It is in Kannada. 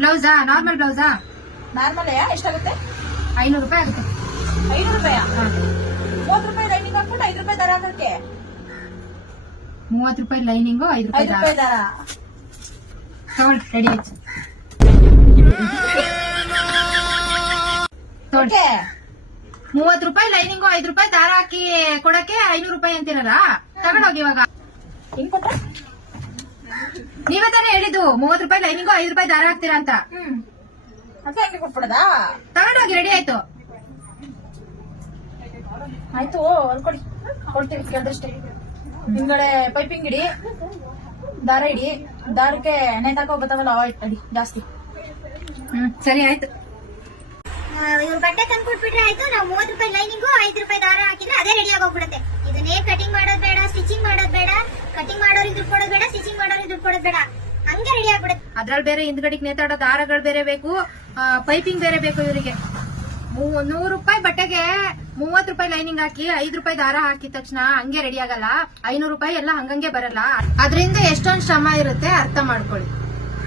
ಬ್ಲೌಸಾ ನಾರ್ಮಲ್ ಬ್ಲೌಸಾ? ನಾರ್ಮಲ್ ಎಷ್ಟಾಗುತ್ತೆ? ಐನೂರು ರೂಪಾಯಿ ಆಗುತ್ತೆ. ಐನೂರು ರೂಪಾಯ. ಮೂವತ್ತು ರೂಪಾಯಿ ಲೈನಿಂಗ್ ಹಾಕ್ಬಿಟ್ಟು ಐದು ರೂಪಾಯಿ ದರ ಹಾಕಕ್ಕೆ ಮೂವತ್ತು ರೂಪಾಯಿ ಲೈನಿಂಗು ಐದು ರೂಪಾಯಿ ಐದು ದಾರ. ರೂಪಾಯಿ ದರ. ತಗೊಳ್ಳಿ ರೆಡಿ ಆಯ್ತು. ತಗೊಳ್ಳಿ ಮೂವತ್ತು ರೂಪಾಯಿ ಲೈನಿಂಗು ಐದು ರೂಪಾಯಿ ದಾರ ಹಾಕಿ ಕೊಡಕ್ಕೆ ಐನೂರು ರೂಪಾಯಿ ಅಂತಿರಲ್ಲ? ತಗೊಂಡೋಗಿ ಇವಾಗ. ನೀವೇ ತಾನೇ ಹೇಳಿದ್ದು ಮೂವತ್ತು ರೂಪಾಯಿ ಲೈನಿಂಗು ಐದು ರೂಪಾಯಿ ದಾರ ಹಾಕ್ತೀರಾ ಅಂತ. ಹಂಗೆ ಕೊಟ್ಬಿಡದಾ? ತಗೊಂಡೋಗಿ ರೆಡಿ ಆಯ್ತು. ಆಯ್ತು ಕೊಡಿ. ಕೊಡ್ತೀವಿ ಕೇಳಿದಷ್ಟೇ. ಹಿಂದ್ಗಡೆ ಪೈಪಿಂಗ್ ಇಡಿ ದಾರ ಇಡಿ. ದಾರಕ್ಕೆ ನೇತಾಕ ಬರ್ತಾವಲ್ಲ ಅವ ಅಡಿ ಜಾಸ್ತಿ. ಹ್ಮ್ ಸರಿ ಆಯ್ತು. ಇವ್ರು ಬಟ್ಟೆ ತಂದು ಕೊಟ್ಬಿಟ್ರೆ ಆಯ್ತು. ನಾವು ಮೂವತ್ತು ರೂಪಾಯಿ ಲೈನಿಂಗು ಐದು ರೂಪಾಯಿ ದಾರ ಹಾಕಿದ್ರೆ ಅದೇ ರೆಡಿ ಆಗೋಗ್ಬಿಡುತ್ತೆ ಇದನ್ನೇ ಕಟಿಂಗ್ ಮಾಡೋದ್ ಬೇಡ ಸ್ಟಿಚಿಂಗ್ ಮಾಡೋದ್ ಬೇಡ ಕಟಿಂಗ್ ಮಾಡೋರಿಗೆ ದುಡ್ಡು ಕೊಡೋದು ಬೇಡ ಸ್ಟಿಚಿಂಗ್ ಮಾಡೋರಿಗೆ ದುಡ್ಡು ಕೊಡೋದು ಬೇಡ. ಹಂಗೆ ರೆಡಿ ಆಗ್ಬಿಡುತ್ತೆ. ಅದ್ರಲ್ಲಿ ಬೇರೆ ಹಿಂದ್ಗಡೆಗೆ ನೇತಾಡೋ ದಾರಗಳು ಬೇರೆ ಬೇಕು ಪೈಪಿಂಗ್ ಬೇರೆ ಬೇಕು ಇವರಿಗೆ. ನೂರು ರೂಪಾಯಿ ಬಟ್ಟೆಗೆ ಮೂವತ್ತು ರೂಪಾಯಿ ಲೈನಿಂಗ್ ಹಾಕಿ, ಐದು ರೂಪಾಯಿ ದಾರ ಹಾಕಿದ ತಕ್ಷಣ ಹಂಗೆ ರೆಡಿ ಆಗಲ್ಲ. ಐನೂರು ರೂಪಾಯಿ ಎಲ್ಲ ಹಂಗಂಗೆ ಬರಲ್ಲ. ಅದರಿಂದ ಎಷ್ಟೊಂದು ಶ್ರಮ ಇರುತ್ತೆ ಅರ್ಥ ಮಾಡ್ಕೊಳ್ಳಿ.